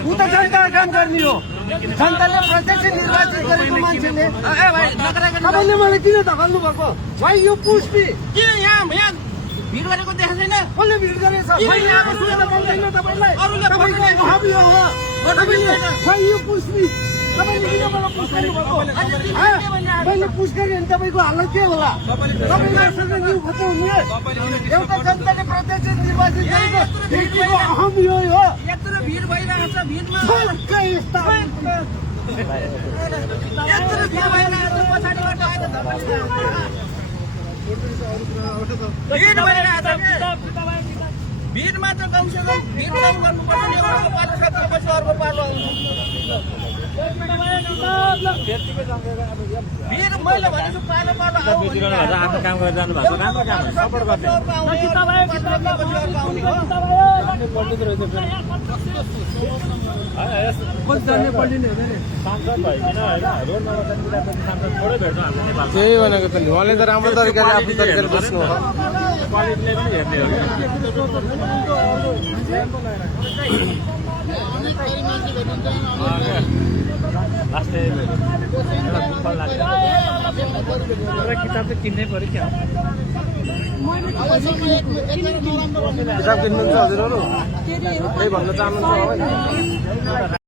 ऊ त जनता काम गर्ने हो जनताले प्रत्यक्ष निर्वाचित गरेको मान्छेले तपाईँले मलाई किन धकाल्नु भएको भाइ यो पुष्टि के यहाँ भिड गरेको देखाएको छैन कसले भिड गरेछ तपाईँलाई यो पुष्टि तपाईँले किन मलाई पुस गर्नुभएको मैले पुस गरेँ भने तपाईँको हालत के होला तपाईँले जिउ खचाउने एउटा जनताले प्रत्यक्ष निर्वाचित गरेको व्यक्तिको अहम यो हो यत्रो भिड भइरहेको छ भिडमा यस्ता यत्रो भिड भइरहेको छ पछाडिबाट आएर भिड भइरहेको छ भिडमा त कमसेकम भिड कम गर्नुपर्छ नि एउटा पालो सकेपछि अर्को पालो आउँछ भिड मैले भनेको पालो पालो आफ्नो काम गरेर जानु भएको राम्रो काम सपोर्ट गर्ने त्यही भनेको त उहाँले त राम्रो तरिकाले आफ्नो तरिकाले बस्नु हो क्वालिटीले पनि हेर्ने हो किताब त किन्नै पर्यो क्या किताब किन्नुहुन्छ हजुरहरू त्यही भन्न चाहनुहुन्छ